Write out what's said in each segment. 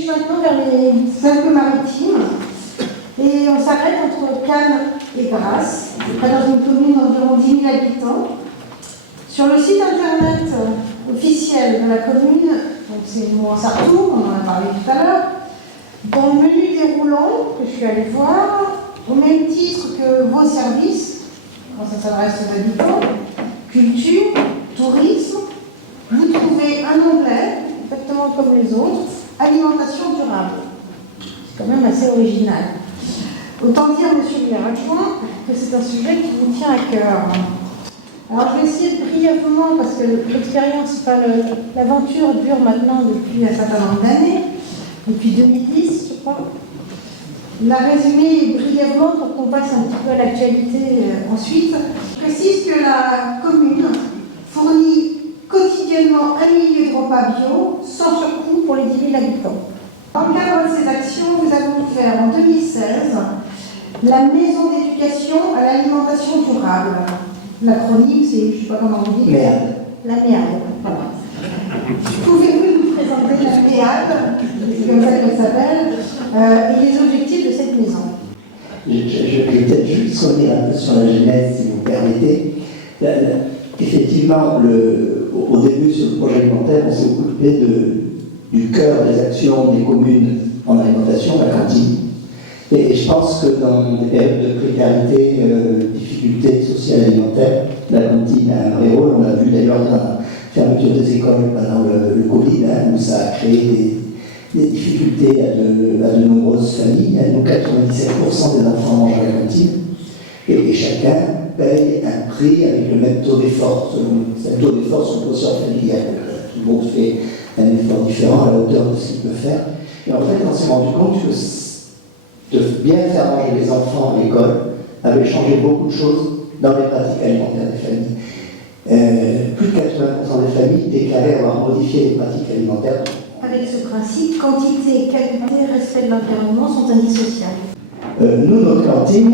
dirige maintenant vers les Alpes-Maritimes et on s'arrête entre Cannes et Grasse, dans une commune d'environ 10 000 habitants. Sur le site internet officiel de la commune, donc c'est Mouansartou, on en a parlé tout à l'heure, dans le menu déroulant que je suis allée voir, au même titre que vos services, quand ça s'adresse aux habitants, culture, tourisme, vous trouvez un onglet, exactement comme les autres, alimentation durable. C'est quand même assez original. Autant dire, monsieur le maire adjoint, que c'est un sujet qui vous tient à cœur. Alors je vais essayer brièvement, parce que l'expérience, l'aventure dure maintenant depuis un certain nombre d'années, depuis 2010 je crois. La résumer brièvement pour qu'on passe un petit peu à l'actualité ensuite. Je précise que la commune fournit quotidiennement un millier de repas bio, sans surcoût pour les 10 000 habitants. Dans le cadre de ces actions, nous avons ouvert en 2016 la maison d'éducation à l'alimentation durable. L'acronyme, c'est, je ne sais pas comment on dit. Merde. La merde. Voilà. Pouvez-vous nous présenter la MEAD, c'est comme ça qu'elle s'appelle, et les objectifs de cette maison? Je vais peut-être juste revenir un peu sur la genèse, si vous permettez. Effectivement, au début, sur le projet alimentaire, on s'est occupé du cœur des actions des communes en alimentation, la cantine. Et je pense que dans des périodes de précarité, difficultés sociales et alimentaires, la cantine a un vrai rôle. On l'a vu d'ailleurs dans la fermeture des écoles pendant le Covid, où ça a créé des difficultés à de nombreuses familles. Nous, 97% des enfants mangent à la cantine. Et chacun paye un prix avec le même taux d'effort. Ce taux d'effort sur le quotient familial. Tout le monde fait un effort différent à la hauteur de ce qu'il peut faire. Et en fait, on s'est rendu compte que de bien faire manger les enfants à l'école avait changé beaucoup de choses dans les pratiques alimentaires des familles. Plus de 80% des familles déclaraient avoir modifié les pratiques alimentaires. Avec ce principe, quantité, qualité, respect de l'environnement sont indissociables. Nous, notre cantine,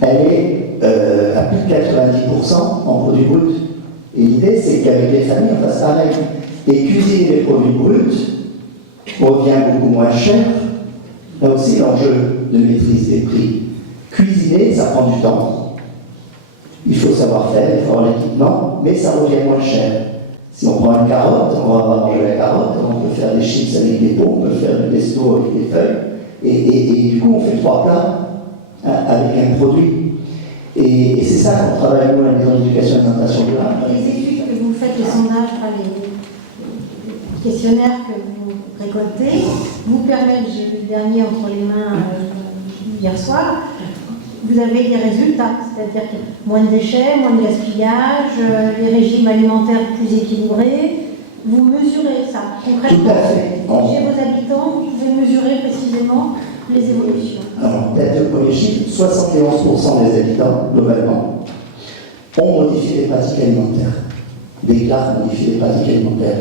elle est à plus de 90% en produits bruts. Et l'idée, c'est qu'avec les familles, on fasse pareil. Et cuisiner les produits bruts revient beaucoup moins cher. Là aussi, l'enjeu de maîtrise des prix. Cuisiner, ça prend du temps. Il faut savoir faire, il faut avoir l'équipement, mais ça revient moins cher. Si on prend une carotte, on va manger la carotte, on peut faire des chips avec des pots, on peut faire du pesto avec des feuilles, et du coup, on fait 3 plats avec un produit. Et c'est ça qu'on travaille, nous, à la maison d'éducation et d'alimentation durable. Les études que vous faites, les sondages, les questionnaires que vous récoltez, vous permettent, j'ai vu le dernier entre les mains hier soir, vous avez des résultats, c'est-à-dire que moins de déchets, moins de gaspillage, les régimes alimentaires plus équilibrés. Vous mesurez ça concrètement. Tout à fait. Chez vos habitants, vous pouvez mesurer précisément les évolutions. Alors, peut-être le premier chiffre, 71% des habitants, globalement, ont modifié les pratiques alimentaires. Déclarent modifier les pratiques alimentaires.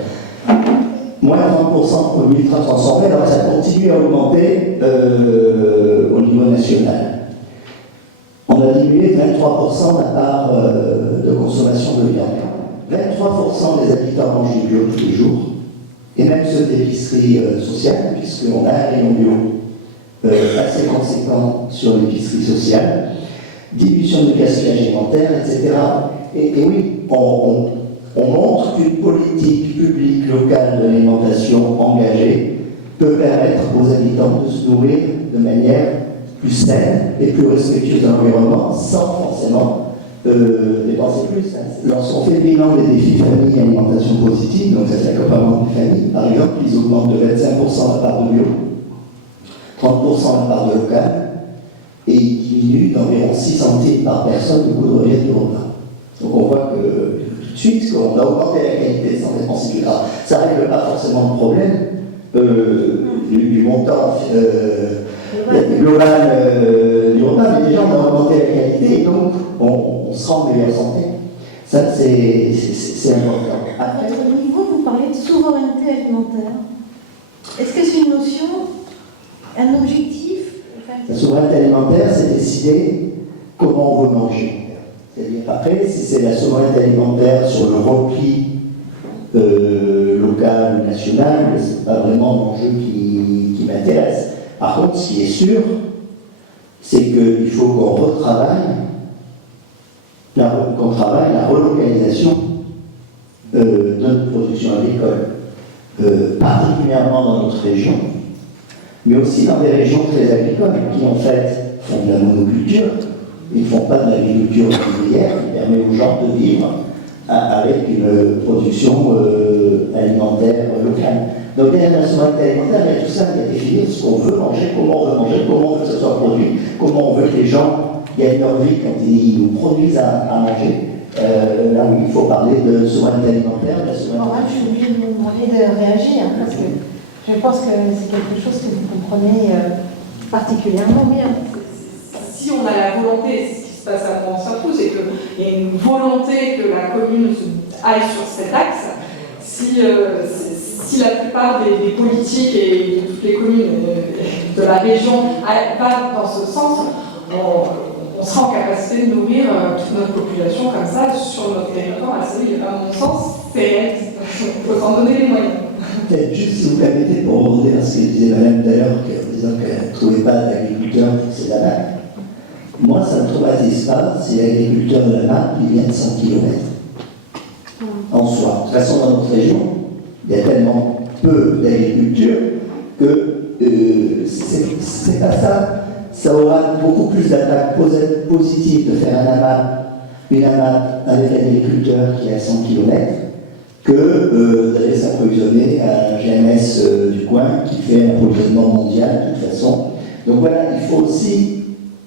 Moins 30% pour l'ultra transformé, alors ça continue à augmenter au niveau national. On a diminué de 23% la part de consommation de viande. 23% des habitants mangent du bio tous les jours, et même ceux d'épicerie sociale, puisqu'on a un rayon bio assez conséquent sur l'épicerie sociale, diminution du gaspillage alimentaire, etc. Et oui, on montre qu'une politique publique locale de l'alimentation engagée peut permettre aux habitants de se nourrir de manière plus saine et plus respectueuse de l'environnement, sans forcément dépenser plus. Lorsqu'on fait le bilan des défis famille et alimentation positive, donc ça c'est l'accompagnement des familles, par exemple, ils augmentent de 25% la part de bio, 30% la part de local, et ils diminuent d'environ 6 centimes par personne le coût de revient du repas. Donc on voit que tout de suite, qu'on a augmenté la qualité sans dépenser du gras. Ça ne règle pas forcément le problème du montant global du repas, mais déjà on a augmenté la qualité et donc on se rend en meilleure santé. Ça, c'est important. À votre niveau, vous parlez de souveraineté alimentaire. Est-ce que c'est une notion, un objectif? La souveraineté alimentaire, c'est décider comment on veut manger. C'est-à-dire, après, si c'est la souveraineté alimentaire sur le repli local ou national, ce n'est pas vraiment l'enjeu qui m'intéresse. Par contre, ce qui est sûr, c'est qu'il faut qu'on travaille la relocalisation de notre production agricole, particulièrement dans notre région, mais aussi dans des régions très agricoles qui en fait font de la monoculture. Ils ne font pas de l'agriculture ouvrière qui permet aux gens de vivre avec une production alimentaire locale. Donc il y a la souveraineté alimentaire, il y a tout ça, il y a définir ce qu'on veut manger, comment on veut manger, comment on veut que ce soit produit, comment on veut que les gens gagnent leur vie quand ils nous produisent à manger. Là où il faut parler de souveraineté alimentaire, de la souveraineté. Moi, je suis obligée de vous demander de réagir, parce que je pense que c'est quelque chose que vous comprenez particulièrement bien. Si on a la volonté, c'est ce qui se passe à Provence-Sartrou, c'est qu'il y a une volonté que la commune aille sur cet axe. Si la plupart des politiques et de toutes les communes de la région vont dans ce sens, on sera en capacité de nourrir toute notre population comme ça sur notre territoire assez libre. À mon sens, il faut s'en donner les moyens. Peut-être juste, si vous permettez, pour rebondir à ce que disait Madame tout à l'heure, en disant qu'elle ne trouvait pas d'agriculteur pour ses lamas. Moi, ça ne me traumatise pas si l'agriculteur de la nappe, il vient de 100 km en soi. De toute façon, dans notre région, il y a tellement peu d'agriculture que c'est pas ça. Ça aura beaucoup plus d'attaques positives de faire une AMAP avec l'agriculteur qui est à 100 km que d'aller s'approvisionner à un GMS du coin qui fait un approvisionnement mondial de toute façon. Donc voilà, il faut aussi.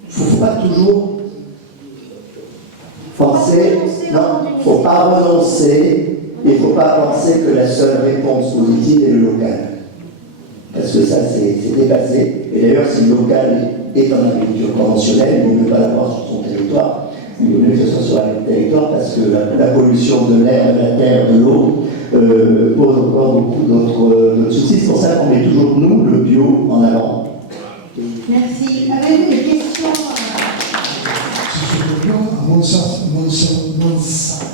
Il ne faut pas toujours penser, non, il ne faut pas renoncer, il ne faut pas penser que la seule réponse positive est le local. Parce que ça, c'est dépassé. Et d'ailleurs, si le local est en agriculture conventionnelle, il ne vaut mieux pas l'avoir sur son territoire, il vaut mieux que ce soit sur un territoire parce que la pollution de l'air, de la terre, de l'eau pose encore beaucoup d'autres soucis. C'est pour ça qu'on met toujours, nous, le bio en avant. Merci. Avez-vous des questions? C'est sur le plan à Monsanto.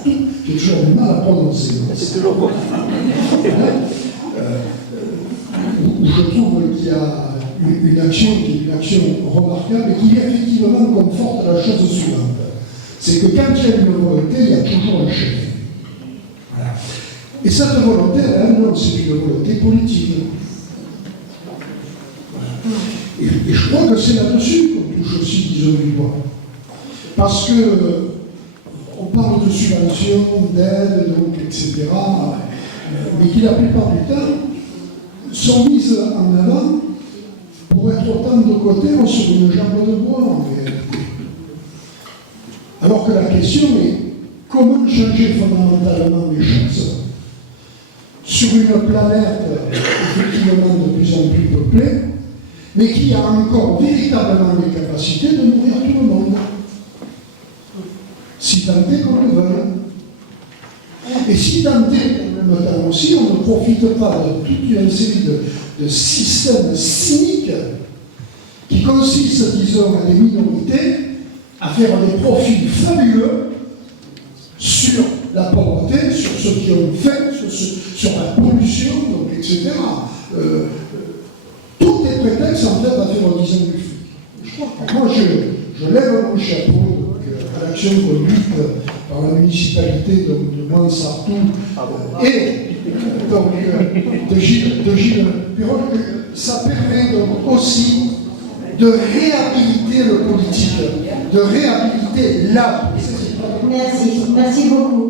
J'ai toujours du mal à prononcer. C'est toujours bon. Où je trouve qu'il y a une action qui est une action remarquable et qui effectivement conforte la chose suivante. C'est que quand il y a une volonté, il y a toujours un chemin. Voilà. Et cette volonté, non, c'est une volonté politique. Voilà. Et je crois que c'est là-dessus qu'on touche aussi, disons, du doigt. Parce que on parle de subventions, d'aides, donc, etc., mais qui la plupart du temps sont mises en avant pour être autant de côté sur une jambe de bois, en réalité. Alors que la question est comment changer fondamentalement les choses sur une planète effectivement de plus en plus peuplée, mais qui a encore véritablement les capacités de nourrir tout le monde. Si tant est qu'on le veuille. Et si tant est qu'en même temps aussi, on ne profite pas de toute une série de systèmes cyniques qui consistent, disons, à des minorités à faire des profits fabuleux sur la pauvreté, sur ceux qui ont faim, sur la pollution, donc, etc. Tout est prétexte en fait à faire disons du fric. Je crois que moi je lève mon chapeau donc, à l'action conduite par la municipalité de Montsartou et donc, de Gilles Perron. Ça permet donc aussi de réhabiliter le politique, de réhabiliter la politique. Merci beaucoup.